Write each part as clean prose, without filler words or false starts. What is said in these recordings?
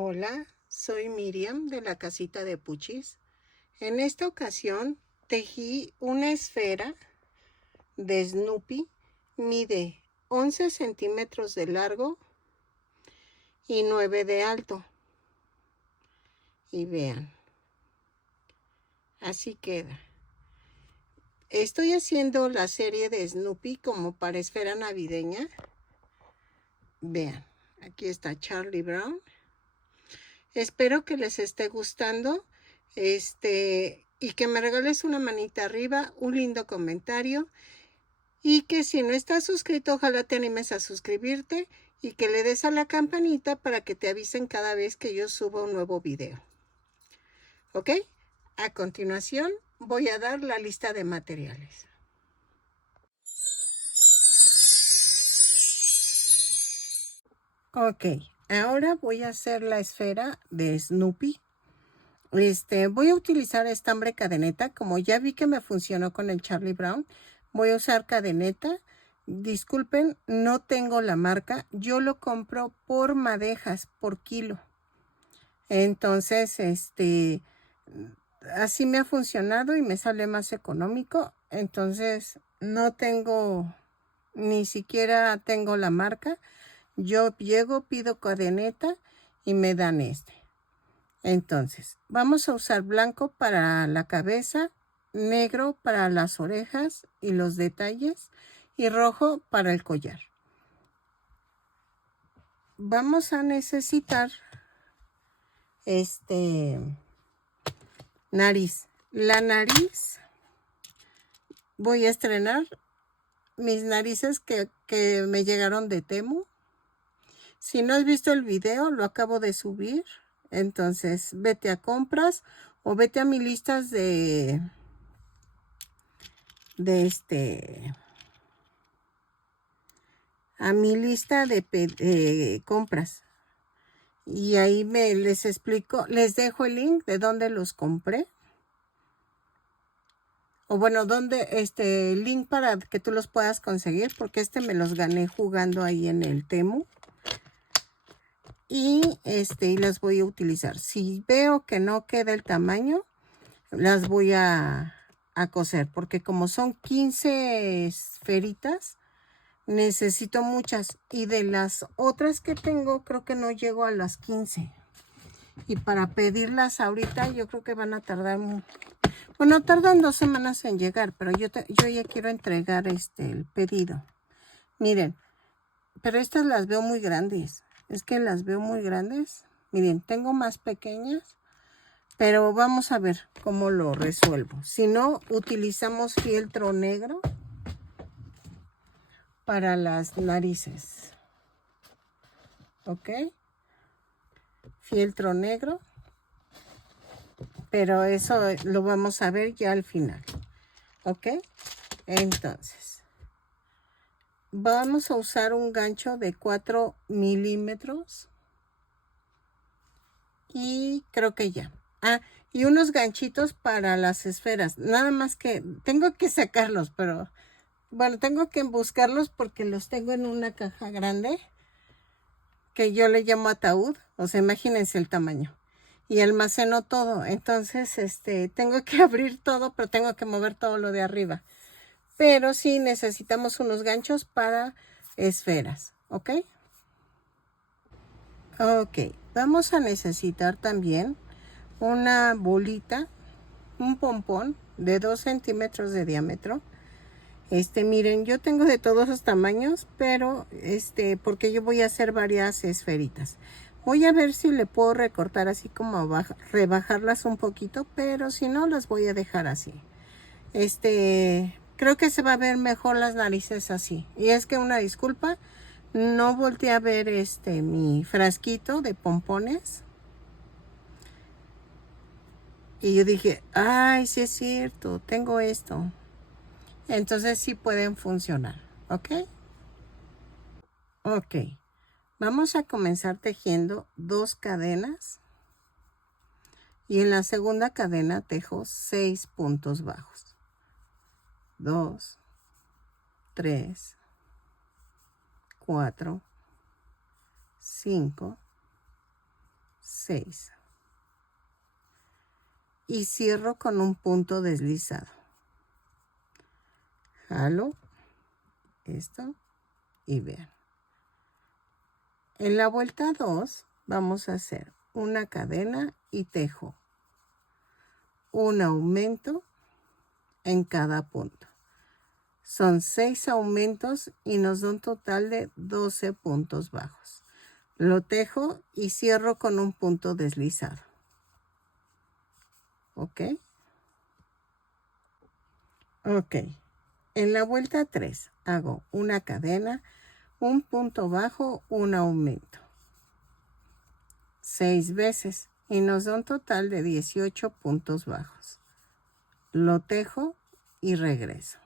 Hola, soy Miriam de la casita de Puchis. En esta ocasión tejí una esfera de Snoopy, mide 11 centímetros de largo y 9 de alto. Y vean, así queda. Estoy haciendo la serie de Snoopy como para esfera navideña. Vean, aquí está Charlie Brown. Espero que les esté gustando. Y que me regales una manita arriba, un lindo comentario. Y que si no estás suscrito, ojalá te animes a suscribirte y que le des a la campanita para que te avisen cada vez que yo suba un nuevo video. ¿Ok? A continuación voy a dar la lista de materiales. Ok, ahora voy a hacer la esfera de Snoopy. Voy a utilizar estambre cadeneta. Como ya vi que me funcionó con el Charlie Brown, voy a usar cadeneta. Disculpen, no tengo la marca. Yo lo compro por madejas, por kilo. Entonces, así me ha funcionado y me sale más económico. Entonces, no tengo, ni siquiera tengo la marca. Yo llego, pido cadeneta y me dan este. Entonces, vamos a usar blanco para la cabeza, negro para las orejas y los detalles y rojo para el collar. Vamos a necesitar nariz. La nariz, voy a estrenar mis narices que me llegaron de Temu. Si no has visto el video, lo acabo de subir. Entonces, vete a compras o vete a mis listas a mi lista de compras. Y ahí les explico, les dejo el link de dónde los compré. O bueno, el link para que tú los puedas conseguir, porque me los gané jugando ahí en el Temu. Y las voy a utilizar. Si veo que no queda el tamaño, las voy a coser, porque como son 15 esferitas, necesito muchas. Y de las otras que tengo, creo que no llego a las 15. Y para pedirlas ahorita, yo creo que van a tardar bueno, tardan 2 semanas en llegar, pero yo ya quiero entregar el pedido. Miren, pero estas las veo muy grandes. Es que las veo muy grandes. Miren, tengo más pequeñas, pero vamos a ver cómo lo resuelvo. Si no, utilizamos fieltro negro para las narices. ¿Ok? Fieltro negro. Pero eso lo vamos a ver ya al final. ¿Ok? Entonces, vamos a usar un gancho de 4 milímetros. Y creo que ya. Y unos ganchitos para las esferas. Nada más que tengo que sacarlos, pero bueno, tengo que buscarlos porque los tengo en una caja grande que yo le llamo ataúd. O sea, imagínense el tamaño. Y almaceno todo. Entonces, tengo que abrir todo, pero tengo que mover todo lo de arriba. Pero sí necesitamos unos ganchos para esferas. ¿Ok? Ok. Vamos a necesitar también una bolita, un pompón de 2 centímetros de diámetro. Miren, yo tengo de todos los tamaños, pero porque yo voy a hacer varias esferitas. Voy a ver si le puedo recortar así como rebajarlas un poquito, pero si no, las voy a dejar así. Creo que se va a ver mejor las narices así. Y es que una disculpa, no volteé a ver mi frasquito de pompones. Y yo dije, ay, sí es cierto, tengo esto. Entonces sí pueden funcionar, ¿ok? Ok, vamos a comenzar tejiendo 2 cadenas. Y en la segunda cadena tejo 6 puntos bajos. 2, 3, 4, 5, 6. Y cierro con un punto deslizado. Jalo esto y vean. En la vuelta 2 vamos a hacer una cadena y tejo un aumento en cada punto. Son 6 aumentos y nos da un total de 12 puntos bajos. Lo tejo y cierro con un punto deslizado. ¿Ok? Ok. En la vuelta 3 hago una cadena, un punto bajo, un aumento. 6 veces y nos da un total de 18 puntos bajos. Lo tejo y regreso.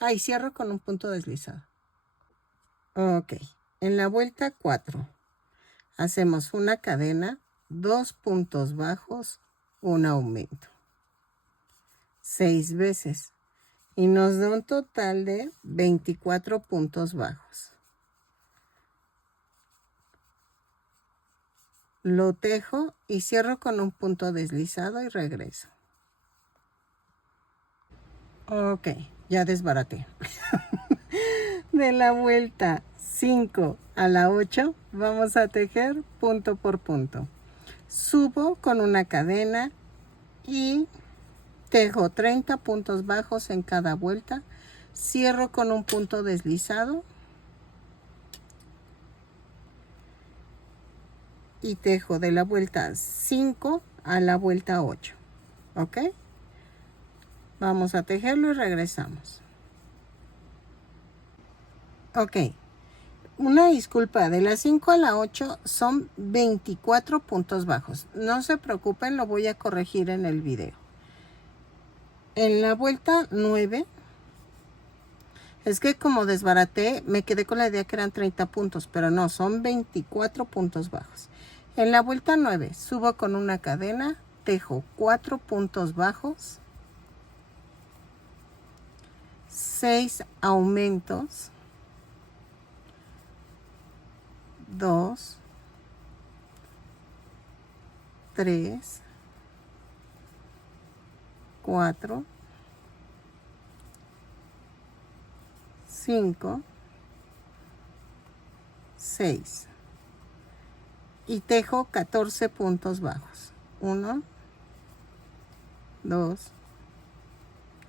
Y cierro con un punto deslizado. Ok. En la vuelta 4 hacemos una cadena, 2 puntos bajos, un aumento. 6 veces y nos da un total de 24 puntos bajos. Lo tejo y cierro con un punto deslizado y regreso. Ok, ya desbaraté. De la vuelta 5 a la 8 vamos a tejer punto por punto. Subo con una cadena y tejo 30 puntos bajos en cada vuelta. Cierro con un punto deslizado y tejo de la vuelta 5 a la vuelta 8. ¿Ok? Vamos a tejerlo y regresamos. Ok. Una disculpa, de las 5 a la 8 son 24 puntos bajos. No se preocupen, lo voy a corregir en el video. En la vuelta 9, es que como desbaraté, me quedé con la idea que eran 30 puntos, pero no, son 24 puntos bajos. En la vuelta 9, subo con una cadena, tejo 4 puntos bajos, 6 aumentos, 2, 3, 4, 5, 6 y tejo 14 puntos bajos. 1, 2,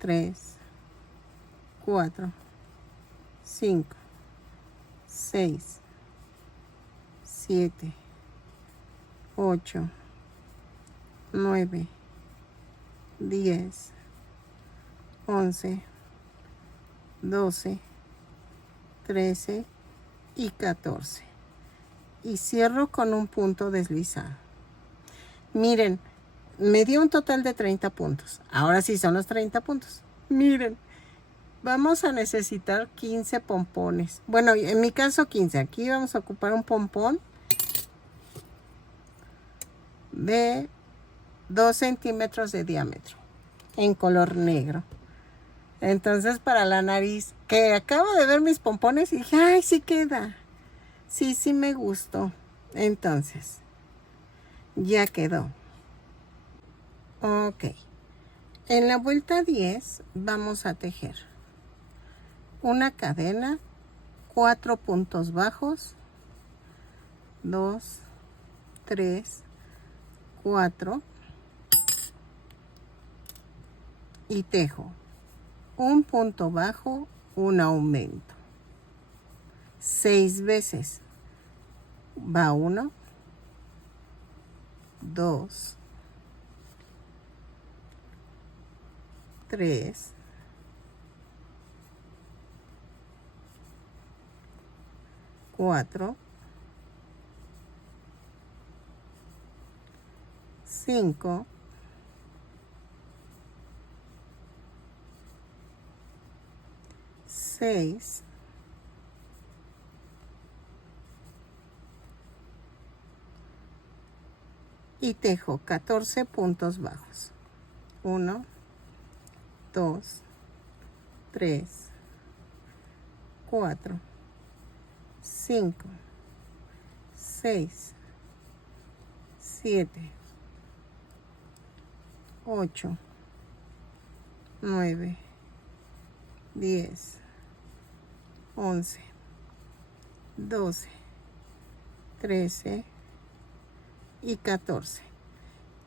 3, 4, 5, 6, 7, 8, 9, 10, 11, 12, 13 y 14. Y cierro con un punto deslizado. Miren, me dio un total de 30 puntos. Ahora sí son los 30 puntos. Miren, vamos a necesitar 15 pompones. Bueno, en mi caso 15. Aquí vamos a ocupar un pompón de 2 centímetros de diámetro en color negro. Entonces para la nariz, que acabo de ver mis pompones y dije, ay, sí queda. Sí me gustó. Entonces, ya quedó. Ok. En la vuelta 10 vamos a tejer una cadena, 4 puntos bajos, 2, 3, 4 y tejo un punto bajo, un aumento. 6 veces. Va 1, 2, 3, 4, 5, 6, 7 y tejo 14 puntos bajos. 1, 2, 3, 4, 5, 6, 7, 8, 9, 10, 11, 12, 13 y 14.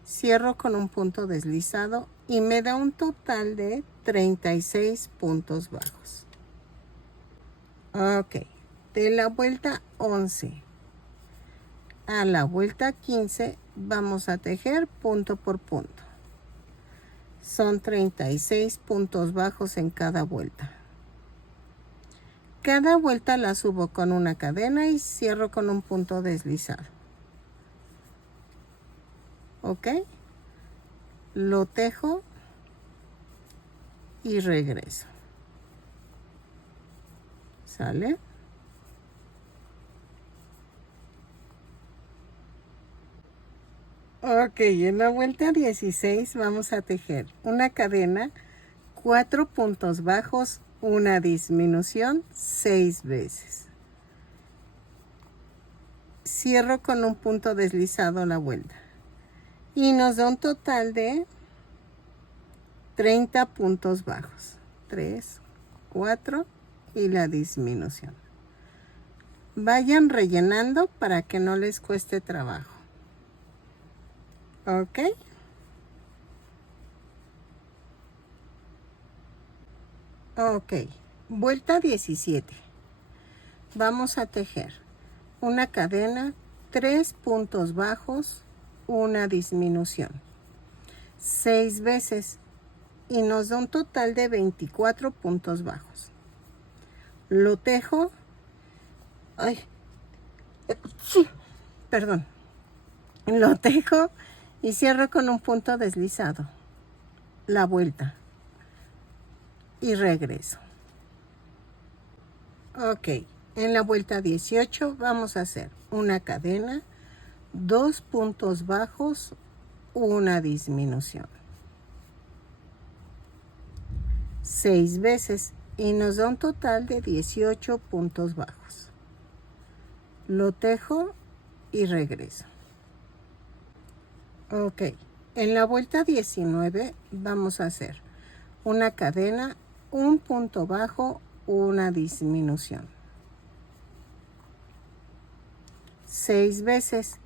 Cierro con un punto deslizado y me da un total de 36 puntos bajos. Ok, de la vuelta 11 a la vuelta 15 vamos a tejer punto por punto. Son 36 puntos bajos en cada vuelta. Cada vuelta la subo con una cadena y cierro con un punto deslizado. Ok, lo tejo y regreso. ¿Sale? Ok, en la vuelta 16 vamos a tejer una cadena, 4 puntos bajos, una disminución 6 veces. Cierro con un punto deslizado la vuelta y nos da un total de 30 puntos bajos. 3, 4 y la disminución. Vayan rellenando para que no les cueste trabajo. ¿Ok? Ok, vuelta 17. Vamos a tejer una cadena, 3 puntos bajos, una disminución. 6 veces y nos da un total de 24 puntos bajos. Lo tejo. Ay, sí, perdón. Lo tejo y cierro con un punto deslizado la vuelta y regreso. Ok, en la vuelta 18 vamos a hacer una cadena, 2 puntos bajos, una disminución. 6 veces y nos da un total de 18 puntos bajos. Lo tejo y regreso. Ok, en la vuelta 19 vamos a hacer una cadena, un punto bajo, una disminución. 6 veces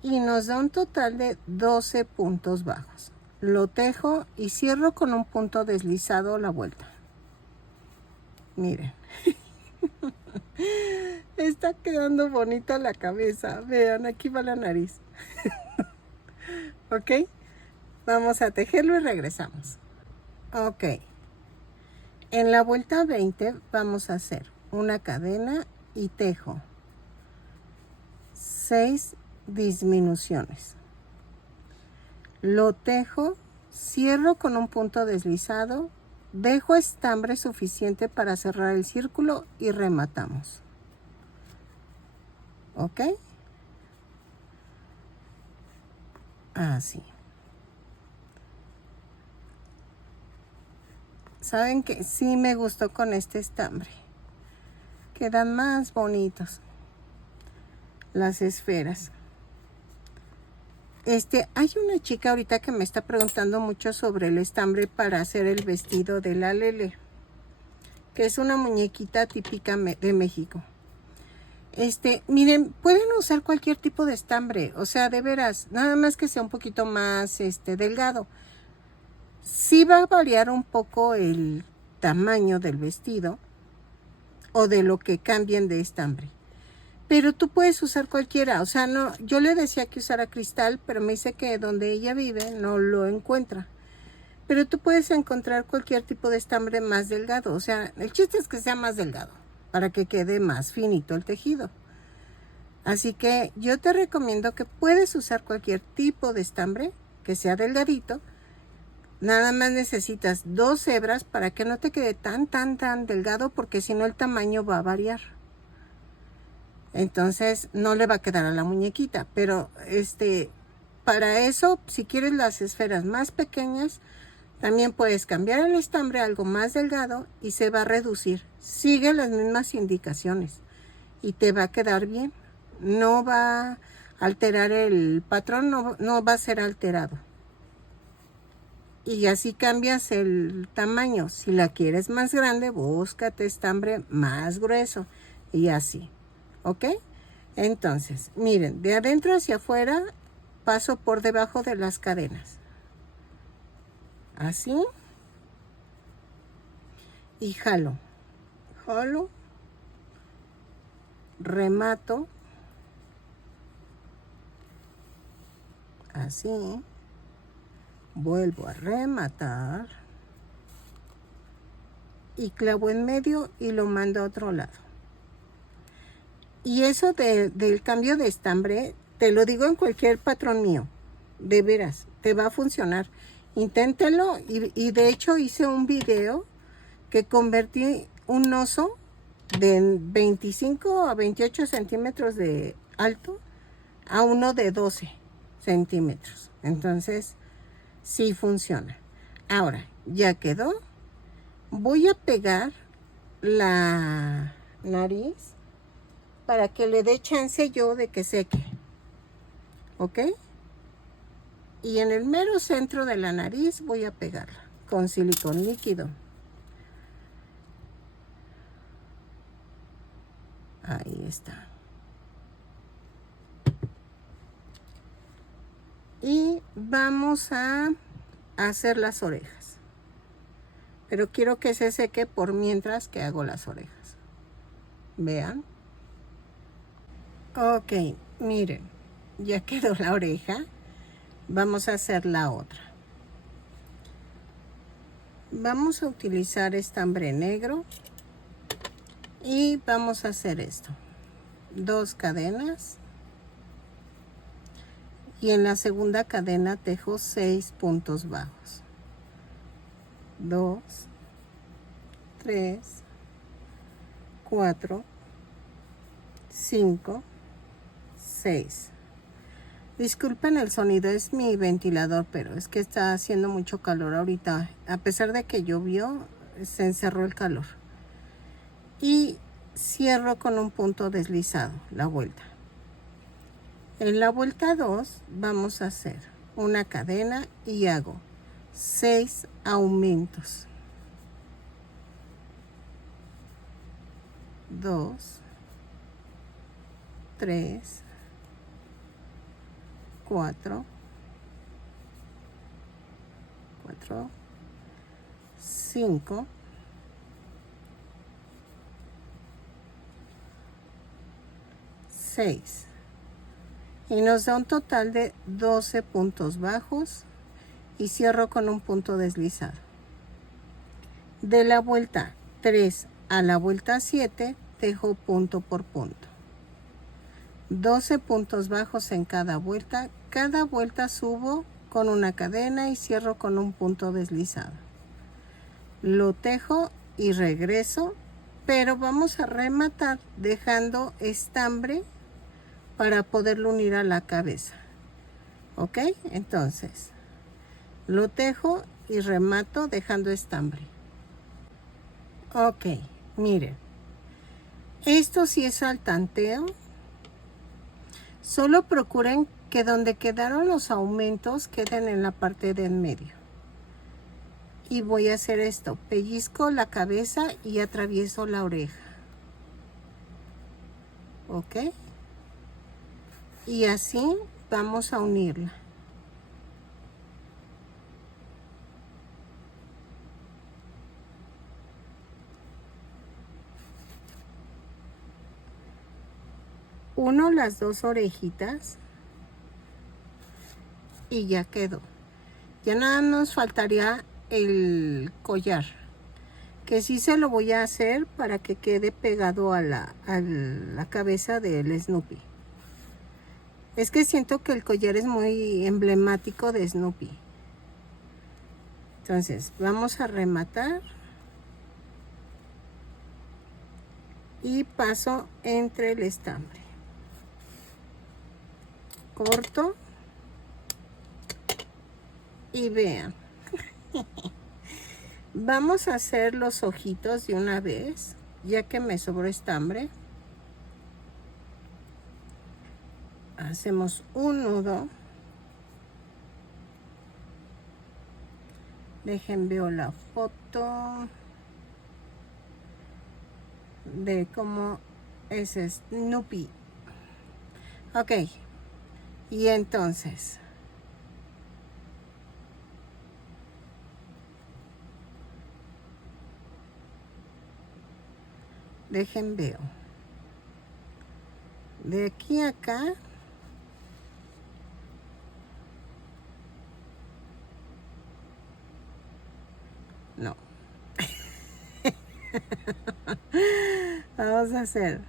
y nos da un total de 12 puntos bajos. Lo tejo y cierro con un punto deslizado la vuelta. Miren. Está quedando bonita la cabeza. Vean, aquí va la nariz. ¿Ok? Vamos a tejerlo y regresamos. Ok. En la vuelta 20 vamos a hacer una cadena y tejo 6 disminuciones. Lo tejo, cierro con un punto deslizado, dejo estambre suficiente para cerrar el círculo y rematamos. ¿Ok? Así. Saben que sí me gustó con este estambre. Quedan más bonitos las esferas. Hay una chica ahorita que me está preguntando mucho sobre el estambre para hacer el vestido de la Lele, que es una muñequita típica de México. Miren, pueden usar cualquier tipo de estambre, o sea, de veras, nada más que sea un poquito más, delgado. Sí va a variar un poco el tamaño del vestido o de lo que cambien de estambre. Pero tú puedes usar cualquiera, o sea, no, yo le decía que usara cristal, pero me dice que donde ella vive no lo encuentra. Pero tú puedes encontrar cualquier tipo de estambre más delgado, o sea, el chiste es que sea más delgado, para que quede más finito el tejido. Así que yo te recomiendo que puedes usar cualquier tipo de estambre que sea delgadito. Nada más necesitas 2 hebras para que no te quede tan delgado, porque si no el tamaño va a variar. Entonces no le va a quedar a la muñequita, pero para eso, si quieres las esferas más pequeñas, también puedes cambiar el estambre a algo más delgado y se va a reducir. Sigue las mismas indicaciones y te va a quedar bien. No va alterar el patrón, no va a ser alterado. Y así cambias el tamaño. Si la quieres más grande, búscate estambre más grueso. Y así. ¿Ok? Entonces, miren, de adentro hacia afuera paso por debajo de las cadenas. Así. Y jalo. Jalo. Remato. Así. Vuelvo a rematar. Y clavo en medio y lo mando a otro lado. Y eso del cambio de estambre, te lo digo en cualquier patrón mío. De veras, te va a funcionar. Inténtalo y de hecho hice un video que convertí un oso de 25 a 28 centímetros de alto a uno de 12 centímetros. Entonces, sí funciona. Ahora, ya quedó. Voy a pegar la nariz para que le dé chance yo de que seque. ¿Ok? Y en el mero centro de la nariz voy a pegarla con silicón líquido. Ahí está. Y vamos a hacer las orejas. Pero quiero que se seque por mientras que hago las orejas. Vean. Ok, miren. Ya quedó la oreja. Vamos a hacer la otra. Vamos a utilizar estambre negro. Y vamos a hacer esto. 2 cadenas. Y en la segunda cadena tejo 6 puntos bajos. 2, 3, 4, 5, 6. Disculpen el sonido, es mi ventilador, pero es que está haciendo mucho calor ahorita. A pesar de que llovió, se encerró el calor. Y cierro con un punto deslizado la vuelta. En la vuelta 2 vamos a hacer una cadena y hago 6 aumentos. 2, 3, 4, 5, 6. Y nos da un total de 12 puntos bajos y cierro con un punto deslizado. De la vuelta 3 a la vuelta 7 tejo punto por punto. 12 puntos bajos en cada vuelta. Cada vuelta subo con una cadena y cierro con un punto deslizado. Lo tejo y regreso, pero vamos a rematar dejando estambre para poderlo unir a la cabeza. ¿Ok? Entonces, lo tejo y remato dejando estambre. Ok, miren. Esto sí es al tanteo. Solo procuren que donde quedaron los aumentos queden en la parte de en medio. Y voy a hacer esto. Pellizco la cabeza y atravieso la oreja. ¿Ok? Y así vamos a unirla. Uno las 2 orejitas y ya quedó. Ya nada nos faltaría el collar, que sí se lo voy a hacer para que quede pegado a la cabeza del Snoopy. Es que siento que el collar es muy emblemático de Snoopy. Entonces vamos a rematar y paso entre el estambre. Corto y vean. Vamos a hacer los ojitos de una vez, ya que me sobró estambre. hacemos un nudo. Dejen veo la foto de cómo es Snoopy. Ok, y entonces dejen veo de aquí a acá. No. Vamos a hacer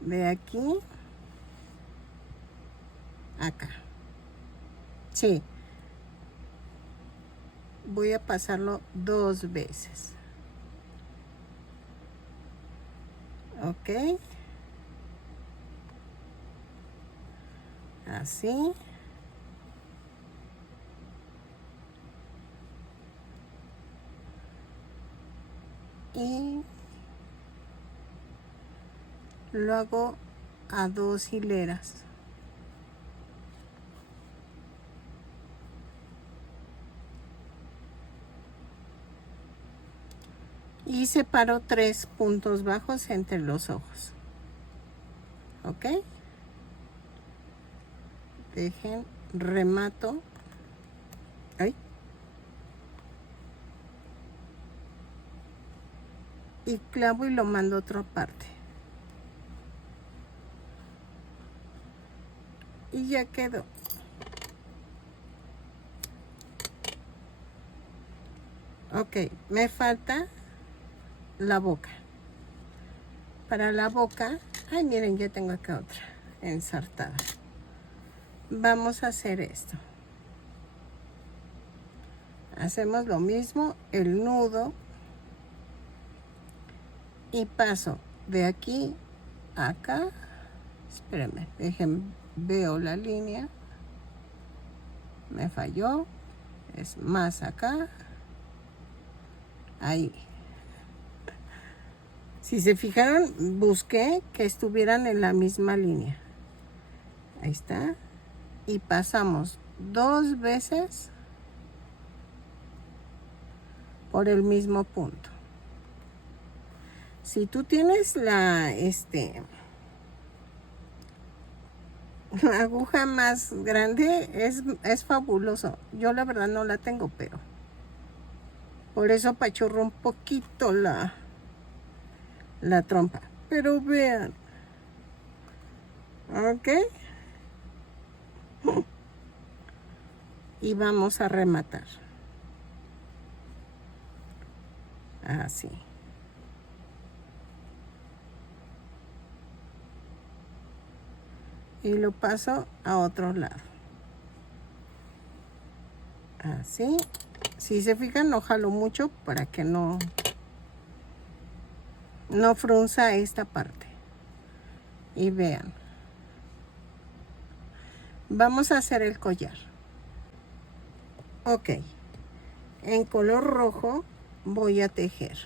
de aquí a acá. Sí. Voy a pasarlo 2 veces. Ok. Así. Y lo hago a 2 hileras. Y separo 3 puntos bajos entre los ojos. Ok. Dejen, remato. Ay. Y clavo y lo mando a otra parte. Y ya quedó. Ok, me falta la boca. Para la boca, ay miren, ya tengo acá otra ensartada. Vamos a hacer esto. Hacemos lo mismo, el nudo. Y paso de aquí a acá. Espérenme, dejen, veo la línea. Me falló. Es más acá. Ahí. Si se fijaron, busqué que estuvieran en la misma línea. Ahí está. Y pasamos 2 veces por el mismo punto. Si tú tienes la aguja más grande, es fabuloso. Yo la verdad no la tengo, pero por eso apachurro un poquito la trompa. Pero vean. Ok. Y vamos a rematar. Así. Y lo paso a otro lado. Así. Si se fijan, no jalo mucho para que no frunza esta parte. Y vean. Vamos a hacer el collar. Ok. En color rojo voy a tejer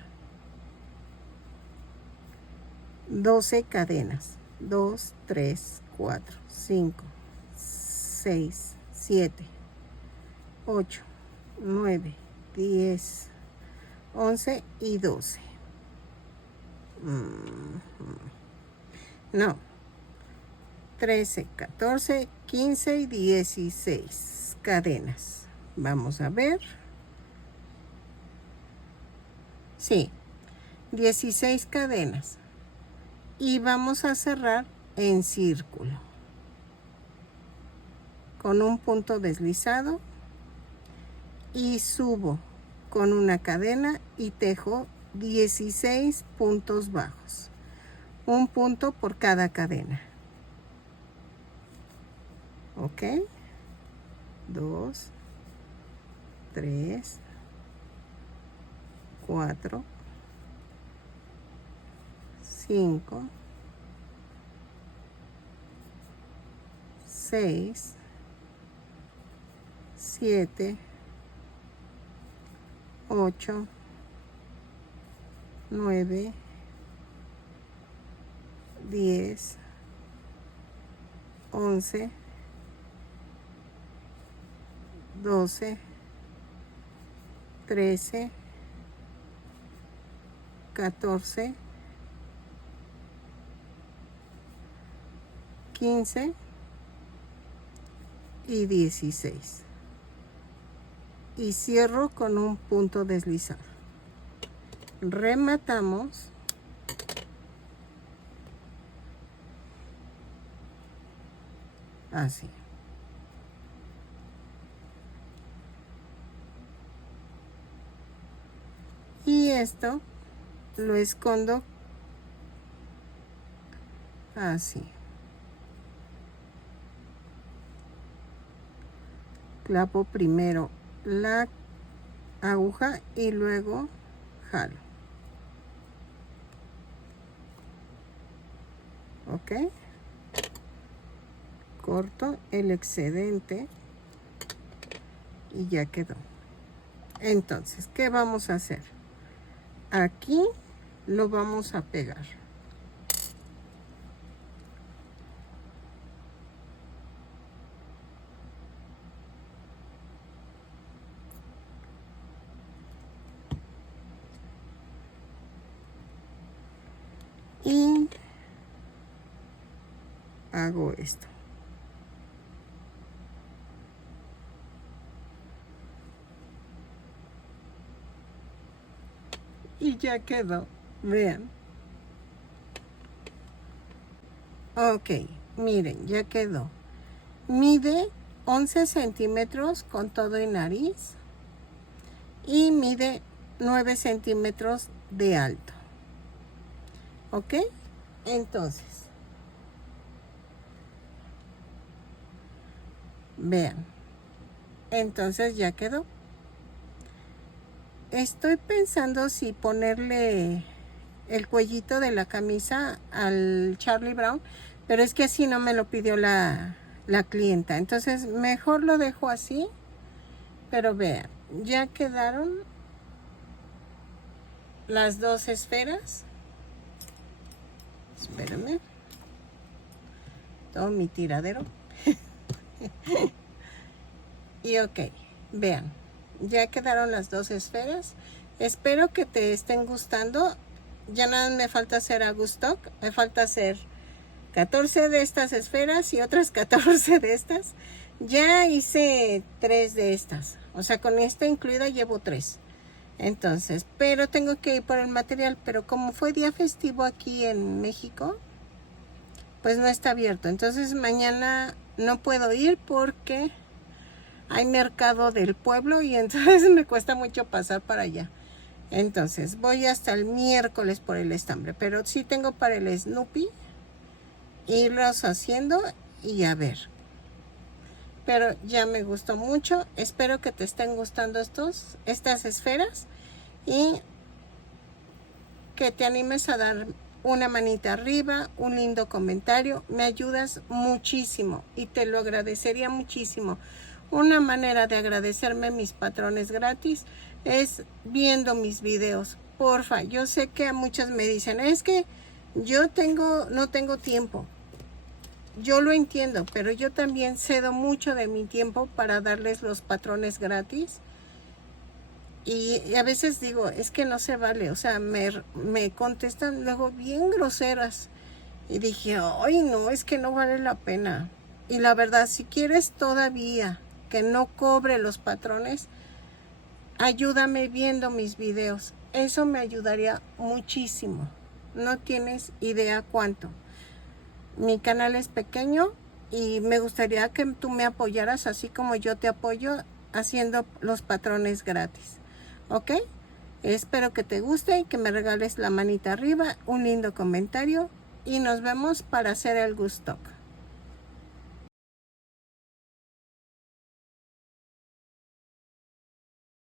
12 cadenas. 2, 3, 4, 5, 6, 7, 8, 9, 10, 11 y 12. No. 13, 14, 15 y 16 cadenas. Vamos a ver. Sí, 16 cadenas. Y vamos a cerrar en círculo. Con un punto deslizado. Y subo con una cadena y tejo 16 puntos bajos. Un punto por cada cadena. Ok. 2, 3, 4, 5, 6, 7, 8, 9, 10, 11, 12, 13, 14, 15 y 16. Y cierro con un punto deslizado. Rematamos. Así. Y esto lo escondo así. Clavo primero la aguja y luego jalo. Ok. Corto el excedente y ya quedó. Entonces, ¿qué vamos a hacer? Aquí lo vamos a pegar. Y hago esto. Y ya quedó. Vean. Ok, miren, ya quedó. Mide 11 centímetros con todo y nariz. Y mide 9 centímetros de alto. ¿Ok? Entonces, vean. Entonces ya quedó. Estoy pensando si ponerle el cuellito de la camisa al Charlie Brown, pero es que así no me lo pidió la clienta. Entonces mejor lo dejo así. Pero vean, ya quedaron las dos esferas. Espérenme. Todo mi tiradero. Y ok, vean, ya quedaron las dos esferas. Espero que te estén gustando. Ya nada me falta hacer a Gustock. Me falta hacer 14 de estas esferas y otras 14 de estas. Ya hice 3 de estas. O sea, con esta incluida llevo 3. Entonces, pero tengo que ir por el material. Pero como fue día festivo aquí en México, pues no está abierto. Entonces mañana no puedo ir porque hay mercado del pueblo y entonces me cuesta mucho pasar para allá. Entonces voy hasta el miércoles por el estambre, pero sí tengo para el Snoopy irlos haciendo y a ver. Pero ya me gustó mucho. Espero que te estén gustando estas esferas y que te animes a dar una manita arriba, un lindo comentario. Me ayudas muchísimo y te lo agradecería muchísimo. Una manera de agradecerme mis patrones gratis es viendo mis videos. Porfa, yo sé que a muchas me dicen, es que yo no tengo tiempo. Yo lo entiendo, pero yo también cedo mucho de mi tiempo para darles los patrones gratis. Y a veces digo, es que no se vale, o sea, me contestan luego bien groseras. Y dije, ay no, es que no vale la pena. Y la verdad, si quieres todavía que no cobre los patrones, ayúdame viendo mis videos. Eso me ayudaría muchísimo. No tienes idea cuánto. Mi canal es pequeño y me gustaría que tú me apoyaras así como yo te apoyo haciendo los patrones gratis. ¿Ok? Espero que te guste y que me regales la manita arriba, un lindo comentario y nos vemos para hacer el Gustock.